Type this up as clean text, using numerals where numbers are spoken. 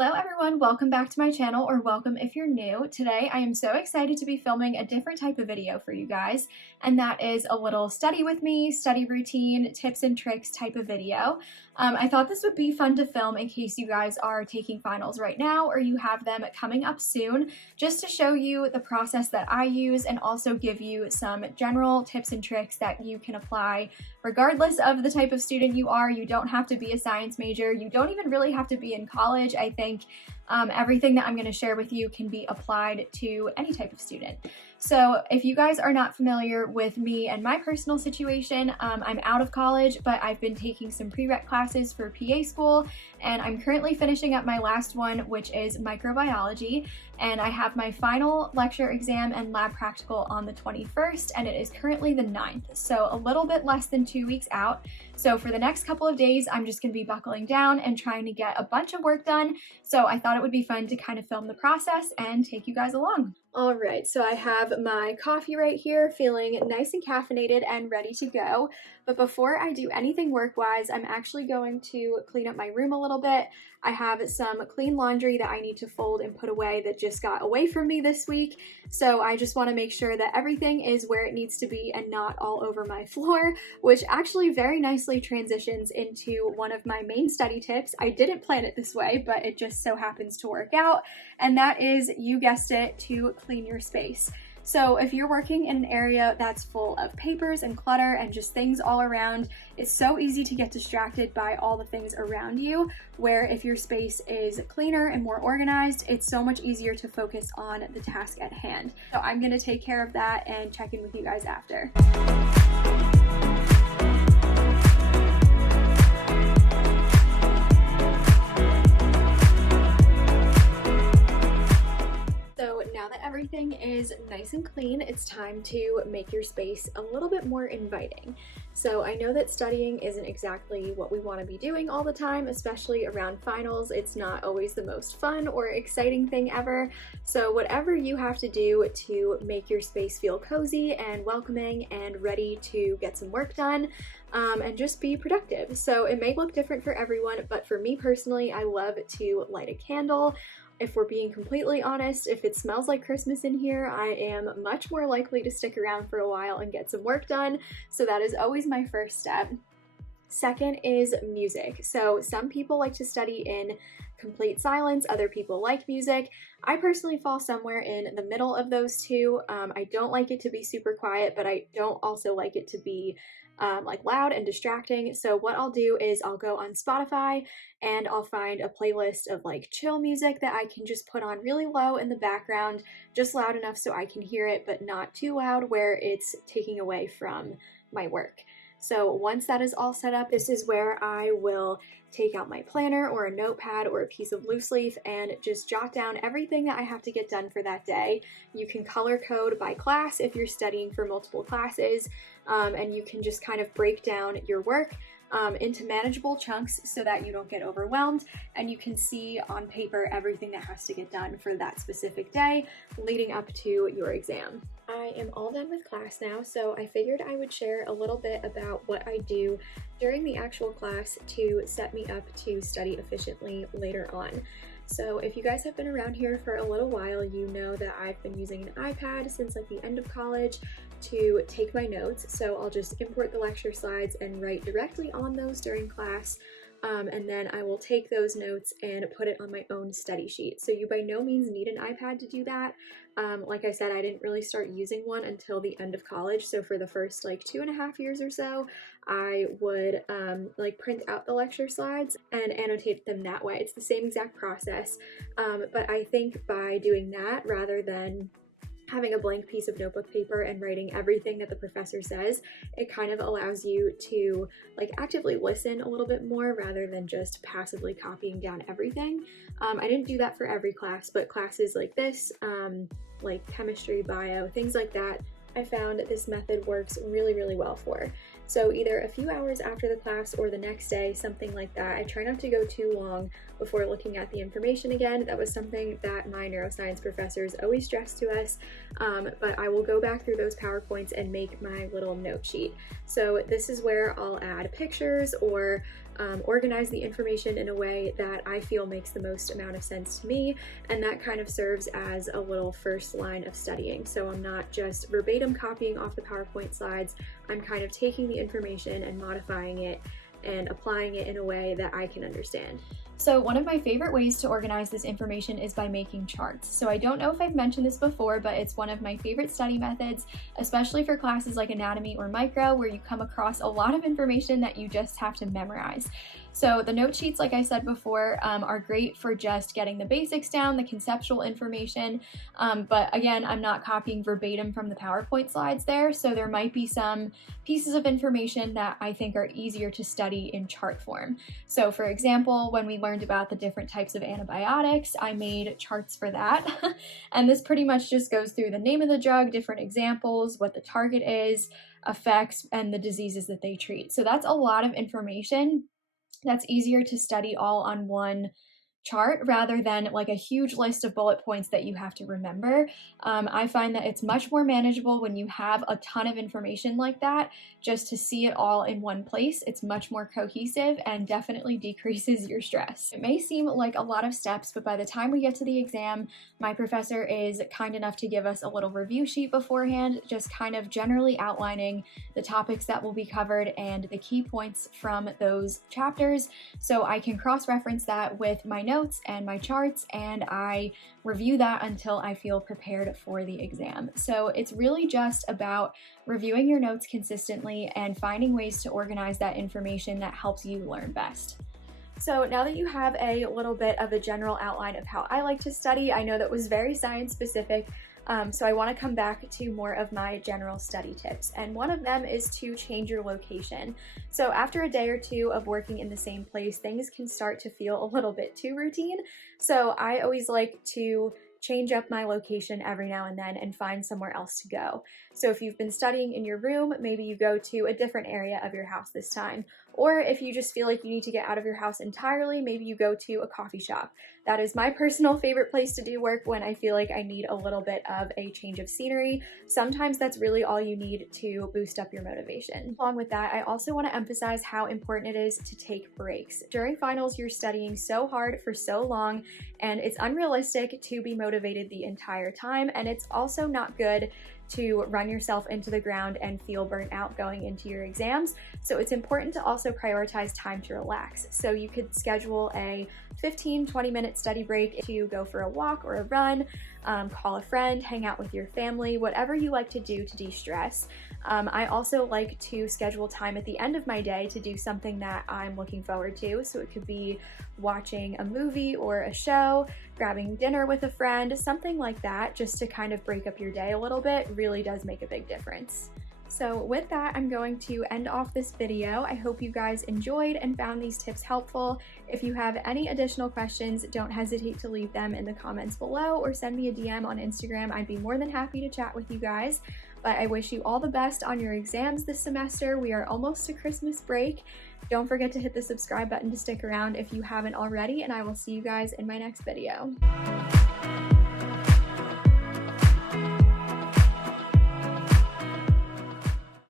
Hello everyone, welcome back to my channel, or welcome if you're new. Today I am so excited to be filming a different type of video for you guys, and that is a little study with me, study routine, tips and tricks type of video. I thought this would be fun to film in case you guys are taking finals right now or you have them coming up soon, just to show you the process that I use and also give you some general tips and tricks that you can apply regardless of the type of student you are. You don't have to be a science major, you don't even really have to be in college. I think everything that I'm going to share with you can be applied to any type of student. So if you guys are not familiar with me and my personal situation, I'm out of college, but I've been taking some prereq classes for PA school, and I'm currently finishing up my last one, which is microbiology, and I have my final lecture exam and lab practical on the 21st, and it is currently the 9th, so a little bit less than 2 weeks out. So for the next couple of days, I'm just going to be buckling down and trying to get a bunch of work done, so I thought it would be fun to kind of film the process and take you guys along. Alright, so I have my coffee right here, feeling nice and caffeinated and ready to go. But before I do anything work-wise, I'm actually going to clean up my room a little bit. I have some clean laundry that I need to fold and put away that just got away from me this week. So I just want to make sure that everything is where it needs to be and not all over my floor, which actually very nicely transitions into one of my main study tips. I didn't plan it this way, but it just so happens to work out. And that is, you guessed it, to clean your space. So if you're working in an area that's full of papers and clutter and just things all around, it's so easy to get distracted by all the things around you, where if your space is cleaner and more organized, it's so much easier to focus on the task at hand. So I'm going to take care of that and check in with you guys after. Now that everything is nice and clean, it's time to make your space a little bit more inviting. So I know that studying isn't exactly what we want to be doing all the time, especially around finals. It's not always the most fun or exciting thing ever. So whatever you have to do to make your space feel cozy and welcoming and ready to get some work done, and just be productive. So it may look different for everyone, but for me personally, I love to light a candle. If we're being completely honest, if it smells like Christmas in here, I am much more likely to stick around for a while and get some work done. So that is always my first step. Second is music. So some people like to study in complete silence, other people like music. I personally fall somewhere in the middle of those two. I don't like it to be super quiet, but I don't also like it to be like loud and distracting. So what I'll do is I'll go on Spotify and I'll find a playlist of like chill music that I can just put on really low in the background, just loud enough so I can hear it, but not too loud where it's taking away from my work. So once that is all set up, this is where I will take out my planner or a notepad or a piece of loose leaf and just jot down everything that I have to get done for that day. You can color code by class if you're studying for multiple classes, and you can just kind of break down your work into manageable chunks so that you don't get overwhelmed, and you can see on paper everything that has to get done for that specific day leading up to your exam. I am all done with class now, so I figured I would share a little bit about what I do during the actual class to set me up to study efficiently later on. So if you guys have been around here for a little while, you know that I've been using an iPad since like the end of college to take my notes. So I'll just import the lecture slides and write directly on those during class. And then I will take those notes and put it on my own study sheet. So you by no means need an iPad to do that. Like I said, I didn't really start using one until the end of college. So for the first like 2.5 years or so, I would like print out the lecture slides and annotate them that way. It's the same exact process. But I think by doing that, rather than having a blank piece of notebook paper and writing everything that the professor says, it kind of allows you to like actively listen a little bit more rather than just passively copying down everything. I didn't do that for every class, but classes like this, like chemistry, bio, things like that, I found this method works really, really well for. So either a few hours after the class or the next day, something like that. I try not to go too long before looking at the information again. That was something that my neuroscience professors always stressed to us, but I will go back through those PowerPoints and make my little note sheet. So this is where I'll add pictures or organize the information in a way that I feel makes the most amount of sense to me, and that kind of serves as a little first line of studying. So I'm not just verbatim copying off the PowerPoint slides, I'm kind of taking the information and modifying it and applying it in a way that I can understand. So one of my favorite ways to organize this information is by making charts. So I don't know if I've mentioned this before, but it's one of my favorite study methods, especially for classes like anatomy or micro, where you come across a lot of information that you just have to memorize. So the note sheets, like I said before, are great for just getting the basics down, the conceptual information, but again, I'm not copying verbatim from the PowerPoint slides there, so there might be some pieces of information that I think are easier to study in chart form. So for example, when we learned about the different types of antibiotics, I made charts for that, and this pretty much just goes through the name of the drug, different examples, what the target is, effects, and the diseases that they treat. So that's a lot of information that's easier to study all on one chart rather than like a huge list of bullet points that you have to remember. I find that it's much more manageable when you have a ton of information like that, just to see it all in one place. It's much more cohesive and definitely decreases your stress. It may seem like a lot of steps, but by the time we get to the exam, my professor is kind enough to give us a little review sheet beforehand, just kind of generally outlining the topics that will be covered and the key points from those chapters, so I can cross-reference that with my notes and my charts, and I review that until I feel prepared for the exam. So it's really just about reviewing your notes consistently and finding ways to organize that information that helps you learn best. So now that you have a little bit of a general outline of how I like to study, I know that was very science specific, so I want to come back to more of my general study tips, and one of them is to change your location. So after a day or two of working in the same place, things can start to feel a little bit too routine, so I always like to change up my location every now and then and find somewhere else to go. So if you've been studying in your room, maybe you go to a different area of your house this time. Or if you just feel like you need to get out of your house entirely, maybe you go to a coffee shop. That is my personal favorite place to do work when I feel like I need a little bit of a change of scenery. Sometimes that's really all you need to boost up your motivation. Along with that, I also want to emphasize how important it is to take breaks. During finals, you're studying so hard for so long, and it's unrealistic to be motivated the entire time, and it's also not good to run yourself into the ground and feel burnt out going into your exams. So it's important to also prioritize time to relax. So you could schedule a 15-20 minute study break to go for a walk or a run, call a friend, hang out with your family, whatever you like to do to de-stress. I also like to schedule time at the end of my day to do something that I'm looking forward to. So it could be watching a movie or a show, grabbing dinner with a friend, something like that, just to kind of break up your day a little bit really does make a big difference. So with that, I'm going to end off this video. I hope you guys enjoyed and found these tips helpful. If you have any additional questions, don't hesitate to leave them in the comments below or send me a DM on Instagram. I'd be more than happy to chat with you guys. But I wish you all the best on your exams this semester. We are almost to Christmas break. Don't forget to hit the subscribe button to stick around if you haven't already, and I will see you guys in my next video.